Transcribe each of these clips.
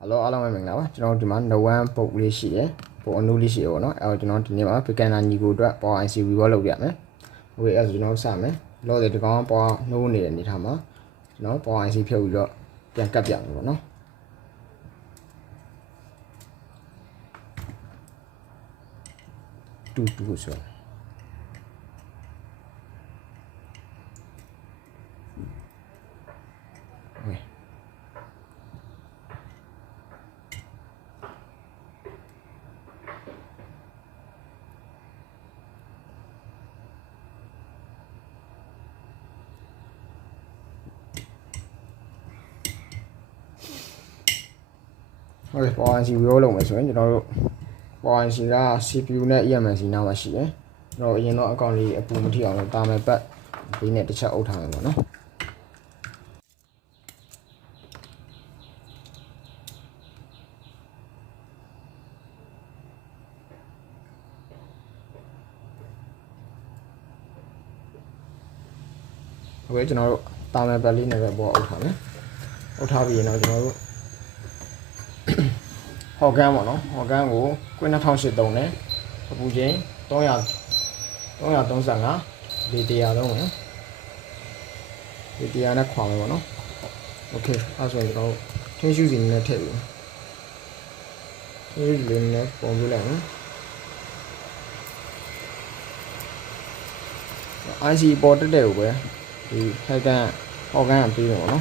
Hello, alo mày mình nào á, cho nó tụi mình đầu quan bộ lịch sử ấy, bộ nô lịch sử nó, cho nó thì nếu mà phải cái này nhiều đó, bỏ anh sẽ video lâu vậy mấy, vậy là tụi nó sao mấy, lo để tụi con bỏ nô nền đi thầm á, nó bỏ anh sẽ phiêu rồi, cái cặp dạng của nó, tu rồi. Ok, bỏ anh sẽ video lâu mấy xuống cho nó, bỏ anh sẽ ra CPU này em anh sẽ nào mà xí ấy, rồi giờ nó còn đi apple một thiểu là ta mới bắt, cái này để cho ấu thằng của nó. Ok, cho nó ta mới bắt lên này là bỏ ấu thằng vì nó cho nó họ gan mà nó họ gan của quên nó thao sự đồng đấy bù chế tôi là tôi rằng á đi tiệt đâu mà đi tiệt nó khoảng mà nó ok rồi nó thế chứ gì nữa thế lên nó còn vui lắm ai gì bỏ tới đều vậy thì hai ca họ gan làm gì nó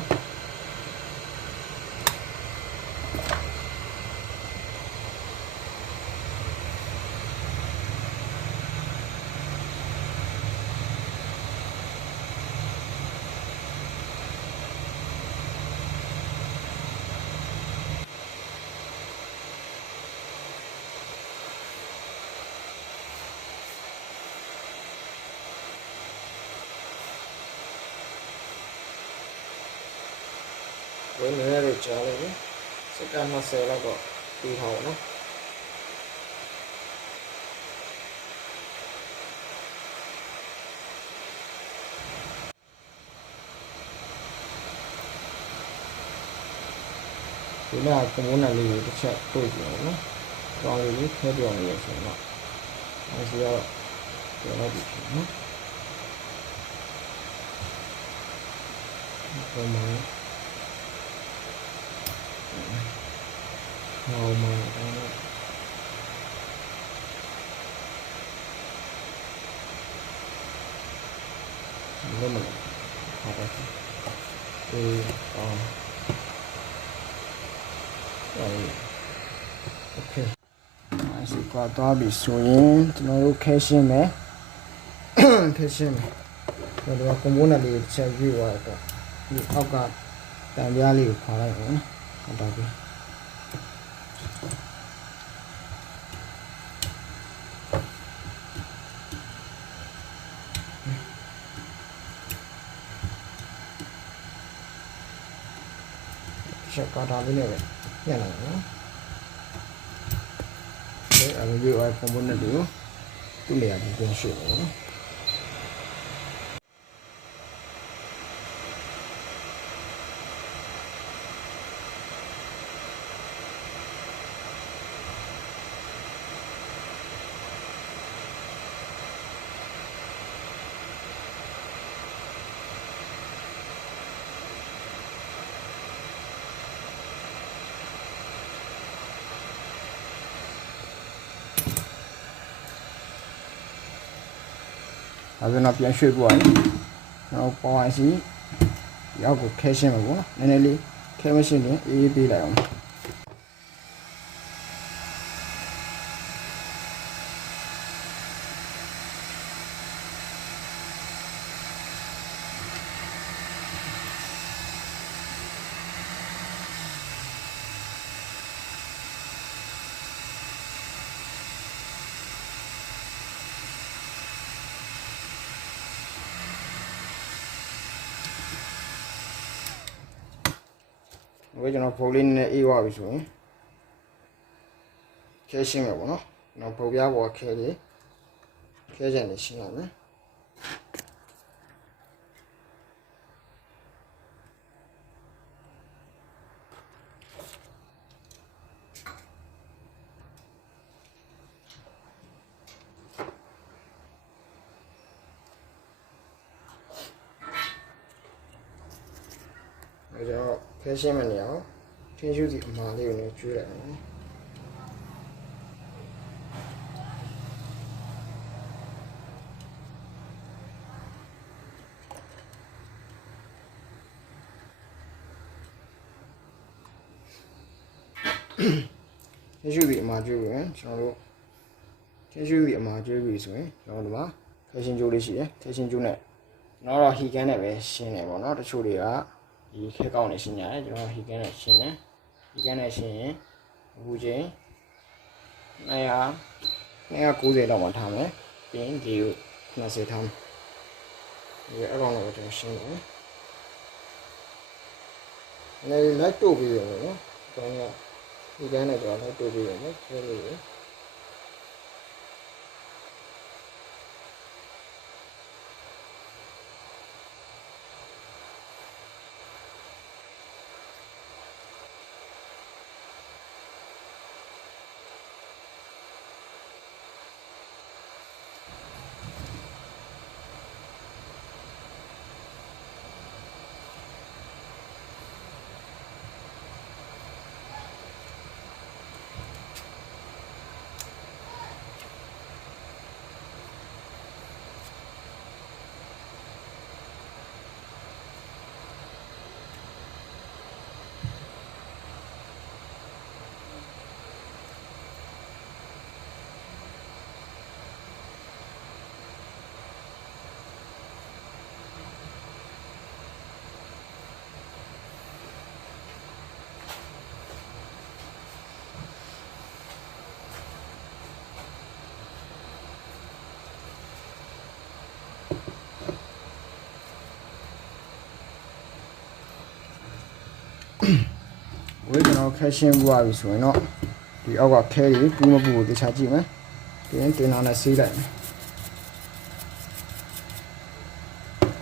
với nữa rồi trả lại nhé sẽ can nó sẽ là có tùy hậu nó thế là cũng muốn là lì cái chạy tôi của nó còn lì theo đường này sẽ nó sẽ nó bị nó rồi mà màu mà lên mình học rồi thì rồi ok ai sẽ qua toa bị xuống nó ok xem mẹ ok xem rồi đó cũng muốn là đi chơi view rồi đó đi học cả tại vì ali khá là ổn không đâu đi sẽ có đó với này vậy nhà này nó để ở view ai cũng muốn là đủ tôi liền thì tiền sửa rồi nó biến sửa qua nó bỏ anh xí要个开心嘛我那里开完心里一比来我就那跑林的一瓦为数开心嘛我喏那跑边我开的开见的行了呢就开心嘛了，天休息嘛的有点久了。天休息嘛就有，像喽，天休息嘛就有说，然后嘛，开心做的些，开心做呢，然后时间呢呗，闲呢不，然后处理啊，一开高呢新年，然后时间呢闲呢，时间呢闲，估计。내가 고생이라고 못하면 비행기를 나서 tham 이게 어려운 좀 심해 내 라이트 비용으로 그러면 이게 하나 더 라이트 비용을 그리고 우리 저는 캐시엔 구하기 소이노 이 아가 캐리 부모 부부도 찾지만 걔는 하나 쓰이래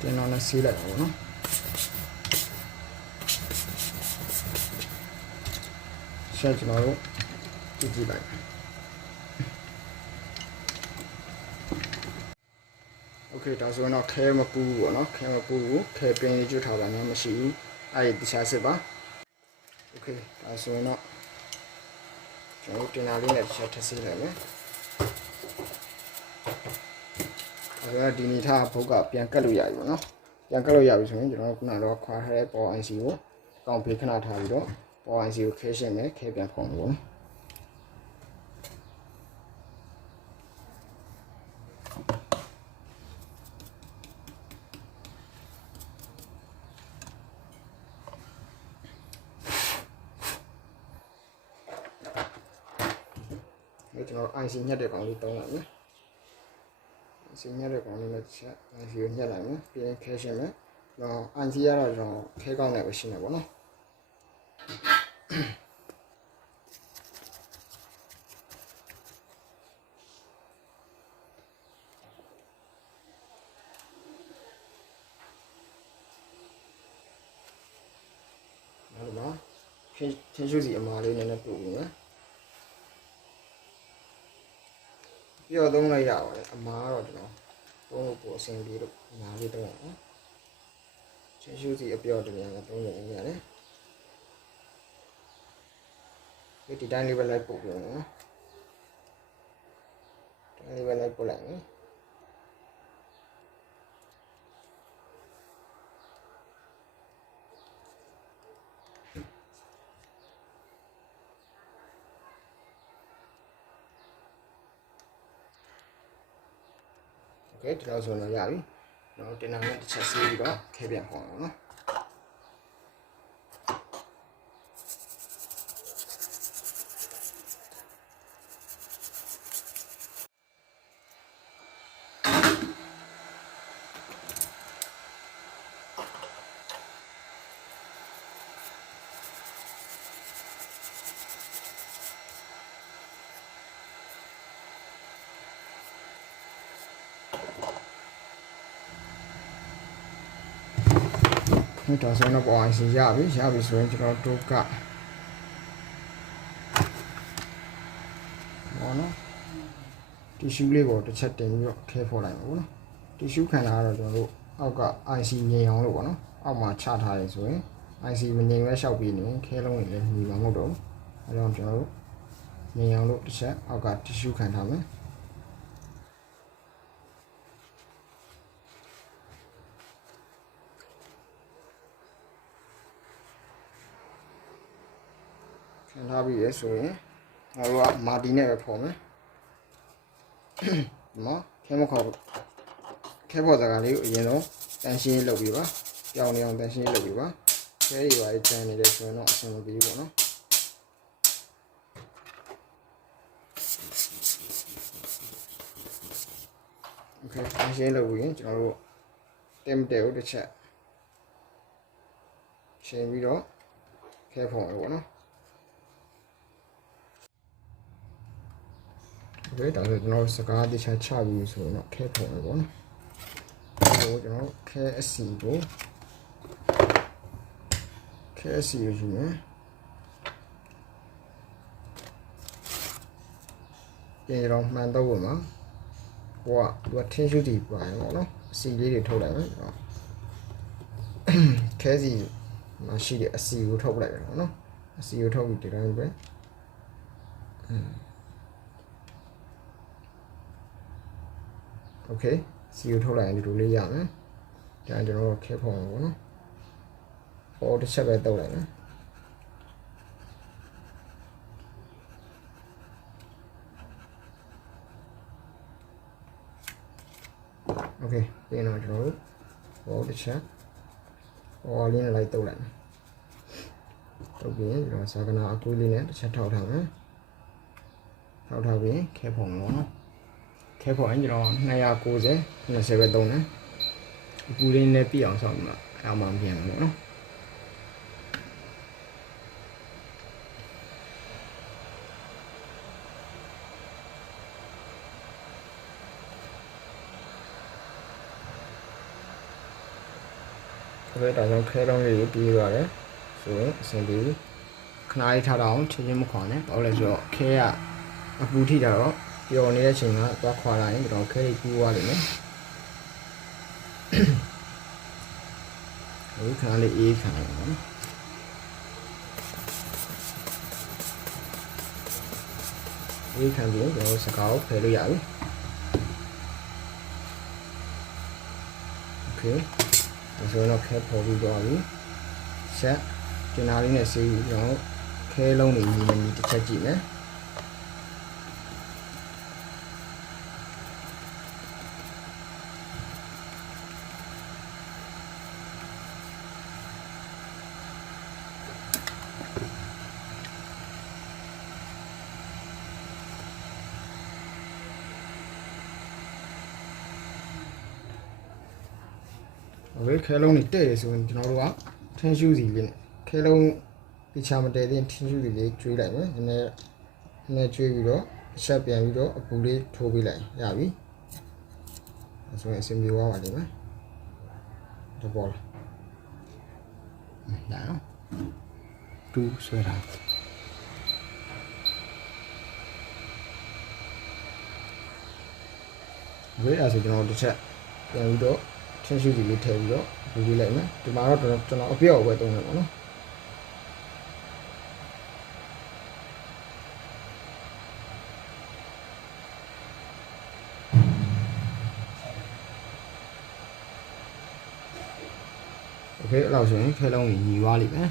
걔는 하나 쓰이래 뭐 샤지마로 찌찌발 오케이 다 소이노 캐마 부부 너 캐마 부부 캐pen이 주 타바냐 마시 아이 디샤스바 오케이 다 소이노ကျွန်တော်တင်လာလေးနဲ့တစ်ချက်ထပ်စီးလိုက်မယ်အဲဒါဒီနေထားဘုတ်ကပြန်ကတ်လို့ရပြီပေါ့နော်ပြန်ကတ်လို့ရပြီဆိုရင်ကျွန်တော်ခုနကတော့ခွာထားတဲ့ပေါ် IC ကိုအကောင်ဖေးခဏထားပြီးတော့ပေါ် IC ကိုခဲရှင်းမယ်ခဲပြန်ဖောင်းလို့ကျွန်တော် IC ညက်တဲ့ကောင်လေးတုံးလိုက်မယ် IC ညက်တဲ့ကောင်လေးနဲ့တစ်ချက် IC ကိုညက်လိုက်မယ်ပြီးရင်ခဲရှင်းမယ်တော့ IC ရတော့ကျွန်တော်ခဲကောင်းနဲ့ပဲရှင်းနေပါတော့ဟုတ်ပါခင်းရှုစီအမားလေးနည်းနည်းပို့ပြီးမယ်ပြောသုံးလိုက်ရပါတယ်အမားတော့ကျွန်တော်သုံးလို့ပိုအဆင်ပြေလို့အမားလေးသုံးရအောင်ချင်းရှုစီအပြောတည်းကသုံးလို့ရတယ်ဒီတိုင်းလေးပဲလိုက်ပို့ပြီးနော်တိုင်းလေးပဲလိုက်ပို့လိုက်နော်โอเคဒီလောက်ဆိုတော့ရပြီ။တော့တင်တာနဲ့တစ်ချက်ဆေးပြီးတော့ခဲပြန်ဖောင်းအောင်နော်။นี่ต่อส่วนเราปล่อยสียาบิส่วนจะเราดูกะมอเนาะทิชชู่လေးပေါ်တစ်ချက်တင်ပြီးတော့ခဲဖော်လိုက်ပါဘူးเนาะทิชชู่ခန္ဓာကတော့ကျွန်တော်တို့အောက်က IC ငြိမ်အောင်လို့ပေါ့เนาะအောက်မှာချထားရဲဆိုရင် IC มันยังไม่เช่าปีนี้แค่ลงเลยมีมาหมดแล้วลองကျွန်တော်တို့မြင်အောင်လို့တစ်ချက်အောက်ကတီရှူးခံထားမယ်ခံထားပြီးရဆိုရင်ငါတို့ကမာတီနဲ့ပဲဖော်မယ်ဒီမှာခဲမခေါ်ခဲပေါ်စကားလေးကိုအရင်ဆုံးတန်ရှင်းလုပ်ပြီးပါပြောင်းနေအောင်တန်ရှင်းလုပ်ပြီးပါခဲတွေပါတန်နေတယ်ဆိုရင်တော့အဆင်မပြေဘူးပေါ့နော်โอเคတန်ရှင်းလုပ်ပြီးရင်ကျွန်တော်တို့တင်တဲ့ကိုတစ်ချက်ရှင်းပြီးတော့ခဲဖော်မယ်ပေါ့နော်โอเคဒါဆိုကျွန်တော်စကားတစ်ချက်ချပြီးဆိုတော့ခဲဖော်မယ်ပေါ့နော်ဟိုကျွန်တော်ခဲအစီကိုခဲအစီကိုယူမယ်ပြင်တော့မှန်တော့မှာဟိုကသူကထင်းရှူးတီပါတယ်ပေါ့နော်အစီလေးတွေထုတ်လိုက်မယ်ခဲစီမရှိတဲ့အစီကိုထုတ်လိုက်တယ်ပေါ့နော်အစီကိုထုတ်ပြီးဒီတိုင်းပဲโอเคစီကိုထုတ်လိုက်ရင်ဒီလိုလေးရမယ်ဒါကျွန်တော်ခဲဖော်မှာပေါ့နော်ဟောတစ်ချက်ပဲတုပ်လိုက်မယ်โอเคပြီးတော့ကျွန်တော်တို့ဟောတစ်ချက်ဟောလေးနဲ့လိုက်တုပ်လိုက်မယ်တုပ်ပြီးရင်ကျွန်တော်စာကနာအကွေးလေးနဲ့တစ်ချက်ထောက်ထားမယ်ထောက်ထားပြီးခဲဖော်မှာပေါ့နော်ခဲဖော်ရင်ကျွန်တော်290 20ပဲသုံးတယ်အပူလေးနဲ့ပြည့်အောင်ဆောင်းမှာအမှန်ပြန်မှာပေါ့နော်โอเคဒါကြောင့်ခဲလုံးလေးကိုပြီးရတယ်ဆိုရင်အဆင်ပြေခဏလေးထားတော့ချင်းချင်းမခွာနဲ့ဘာလို့လဲဆိုတော့ခဲကအပူထိတာတော့ပျော်နေတဲ့အချိန်ကသွားခွာလာရင်တော့ခဲလေးပြီးသွားလိမ့်မယ်ဒီခါလေးအေးခံရအောင်နော်အေးခံပြီးတော့စကားကိုဖယ်လို့ရပြီโอเคဒါဆိုတော့ခဲပေါ်ပြီးသွားပြီဆက်ကျင်နာလေးနဲ့ဆေးပြီးတော့ခဲလုံးတွေညီညီတစ်ချက်ကြည့်မယ်โอเคခဲလုံးတွေတဲ့ရဆိုရင်ကျွန်တော်တို့ကထင်းရှူးစီလေးနဲ့ခဲလုံးပြချမတဲ့တဲ့ထင်းရှူးစီလေးကျွေးလိုက်မယ်နည်းနည်းကျွေးပြီးတော့အချက်ပြန်ပြီးတော့အပူလေးထိုးပေးလိုက်ရပြီအဲဆိုရင်အစင်ပြေသွားပါလိမ့်မယ်ဒီပေါ်လာနော်တူဆွဲထားဝေးအဲ့ဆိုကျွန်တော်တစ်ချက်ပြန်ပြီးတော့ထင်းရှူးစီလေးထည့်ပြီးတော့ပူပေးလိုက်မယ်ဒီမှာတော့ကျွန်တော်အပြော့ပဲသုံးတယ်ပေါ့နော်โอเคအဲ့လောက်ဆိုရင်ခဲလုံးကြီးညီသွားလိမ့်မယ်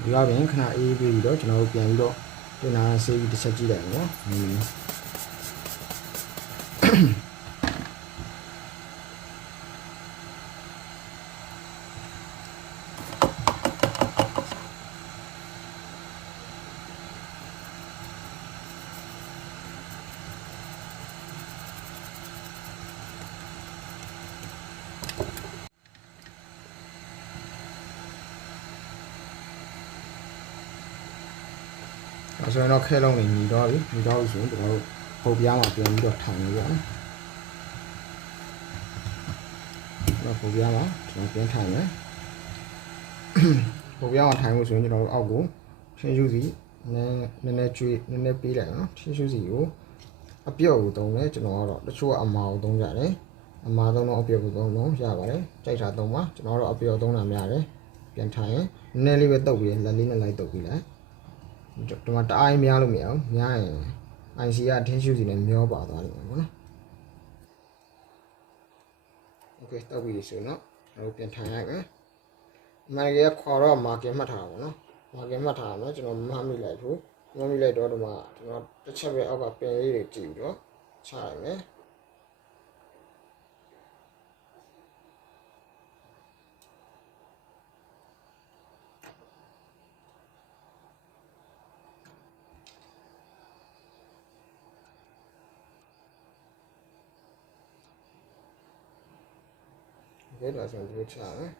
ညီသွားပြင်ခဏအေးပြီးတော့ကျွန်တော်တို့ပြန်ပြီးတော့တင်လာဆေးပြီးတစ်ချက်ကြည့်လိုက်နော်ဆိုရင်တော့ခဲလုံးကြီးညီသွားပြီညီသွားပြီဆိုရင်ကျွန်တော်တို့ပုံပြားမှာပြန်ပြီးတော့ထိုင်နေရအောင်တော့ပုံပြားမှာကျွန်တော်ပြန်ထိုင်မယ်ပုံပြားမှာထိုင်လို့ဆိုရင်ကျွန်တော်တို့အောက်ကိုထင်းရှူးစီနည်းနည်းကျွေးနည်းနည်းပေးလိုက်နော်ထင်းရှူးစီကိုအပြော့ကိုသုံးတယ်ကျွန်တော်ကတော့တချို့အမာကိုသုံးကြတယ်အမာသုံးတော့အပြော့ကိုသုံးလို့ရပါတယ်ကြိုက်တာသုံးပါကျွန်တော်တော့အပြော့သုံးတာများတယ်ပြန်ထိုင်ရင် နည်းလေးပဲတုတ်ပြီးလက်လေးနဲ့လိုက်တုတ်ပြီးလိုက်ဒီမှာတအားများလို့မရအောင်များရင် IC ကထင်းရှူစီနဲ့မျောပါသွားလိမ့်မယ်ပေါ့နော် Okay တုတ်ပြီးဆိုတော့ကျွန်တော်ပြန်ထိုင်လိုက်မယ်အမှန်တကယ်ခေါ်တော့ market မှတ်ထားတာပေါ့နော် market မှတ်ထားရမယ်ကျွန်တော်မှတ်မိလိုက်ဘူးမှတ်မိလိုက်တော့ဒီမှာကျွန်တော်တစ်ချက်ပဲအောက်ကပင်လေးတွေကြည့်ပြီးတော့ချလိုက်မယ်Okay ဒါဆိုဒီချမယ်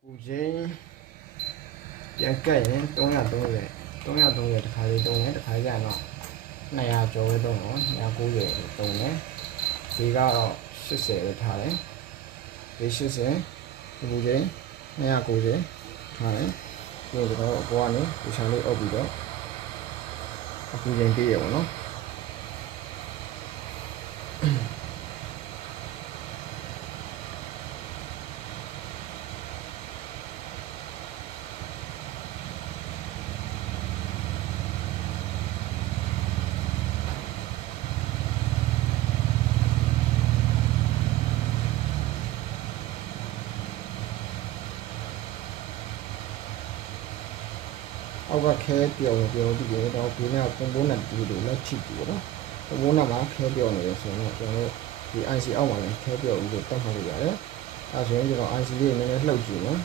ပူချင်းပြန်ကတ်ရင်330တစ်ခါလေးတုံးတယ်တစ်ခါကျတော့200ကျော်ပဲတုံးတော့290တုံးတယ်ဒီကတော့80ပဲထားတယ်ဒီ80ပူချင်း290ထားတယ်ပြီးတော့အပေါ်ကနေဒီချာလေးအုပ်ပြီးတော့အပူချင်းပေးရပါတော့အောက်ကခဲပြောင်းပြီးတော့ဘေးကပုံပုံနဲ့တူတူလက်ထိတူတော့ပုံပုံနဲ့မှာခဲပြောင်းနေရဆိုတော့ကျွန်တော်ဒီ IC အောက်မှာလည်းခဲပြောင်းပြီးတော့တက်မှတ်လို့ရတယ်အဲဆိုရင်ကျွန်တော် IC လေးနည်းနည်းလှုပ်ကြည့်နော်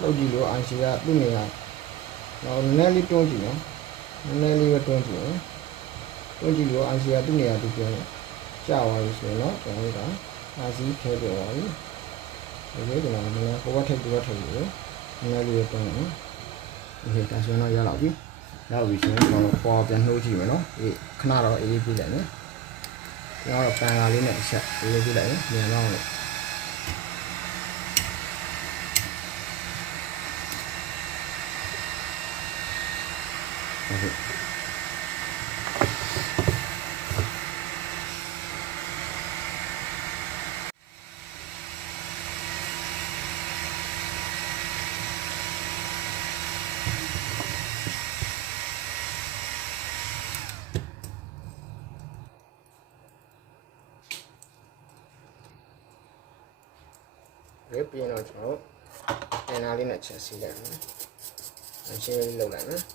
လှုပ်ကြည့်လို့ IC ကသူ့နေရာတော့နည်းနည်းလေးတွန်းကြည့်နော်နည်းနည်းလေးပဲတွန်းကြည့်နော်တွန်းကြည့်လို့ IC ကသူ့နေရာသူပြောကြာသွားပြီဆိုရင်တော့ကျွန်တော်တို့က IC ခဲပြောပါပြီဒီလိုကျွန်တော်လည်းပေါ်ထည့်ပြီးတော့ထည့်လို့နည်းနည်းလေးတွန်းနော်ဒီဒါဆိုတော့ရတော့ပြီဆိုရင်ကျွန်တော်ပေါ်ပြန်နှိုးကြည့်မယ်နော်ဒီခဏတော့အေးပြလိုက်မယ်ကျွန်တော်တော့ပန်ကာလေးနဲ့အချက်အေးပြလိုက်ရင်မြန်တော့လို့ပြီးရင်တော့ကျွန်တော်ပြန်လာလေးနဲ့ချက်စီးလိုက်မယ်။အချင်းလေးလုပ်လိုက်မယ်။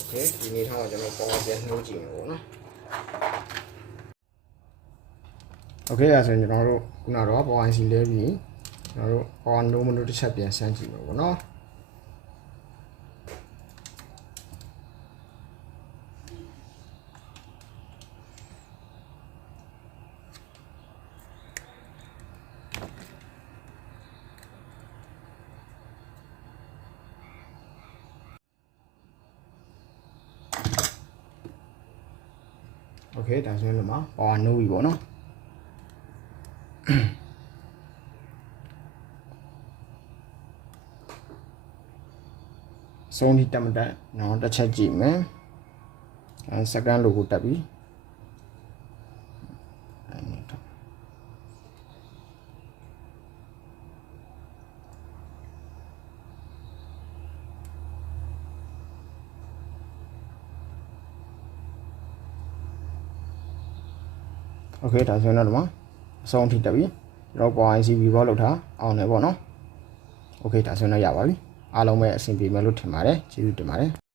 Okay ဒီနေ့ထားတော့ကျွန်တော်ပေါ်ပြန်နှိုးကြည့်မယ်ပေါ့နော်။ Okay အဲဆိုရင်ကျွန်တော်တို့ခုနတော့ပေါ် IC လဲပြီးကျွန်တော်တို့ပေါ်နှိုးမလို့တစ်ချက်ပြန်စမ်းကြည့်မယ်ပေါ့နော်။ Okay ဒါဆိုရင်လည်းမှာပေါ်နှိုးပြီပေါ့နော်ဆုံးဒီတက်မတက်နော်တစ်ချက်ကြည့်မယ်စကန်လိုကိုတက်ပြီโอเคဒါဆိုရင်တော့ဒီမှာအဆုံးထိတက်ပြီကျွန်တော်ပေါ် IC Reball လောက်ထားအောင်တယ်ပေါ့နော်โอเคဒါဆိုရင်တော့ရပါပြီအားလုံးပဲအဆင်ပြေမယ်လို့ထင်ပါတယ်ကျေးဇူးတင်ပါတယ်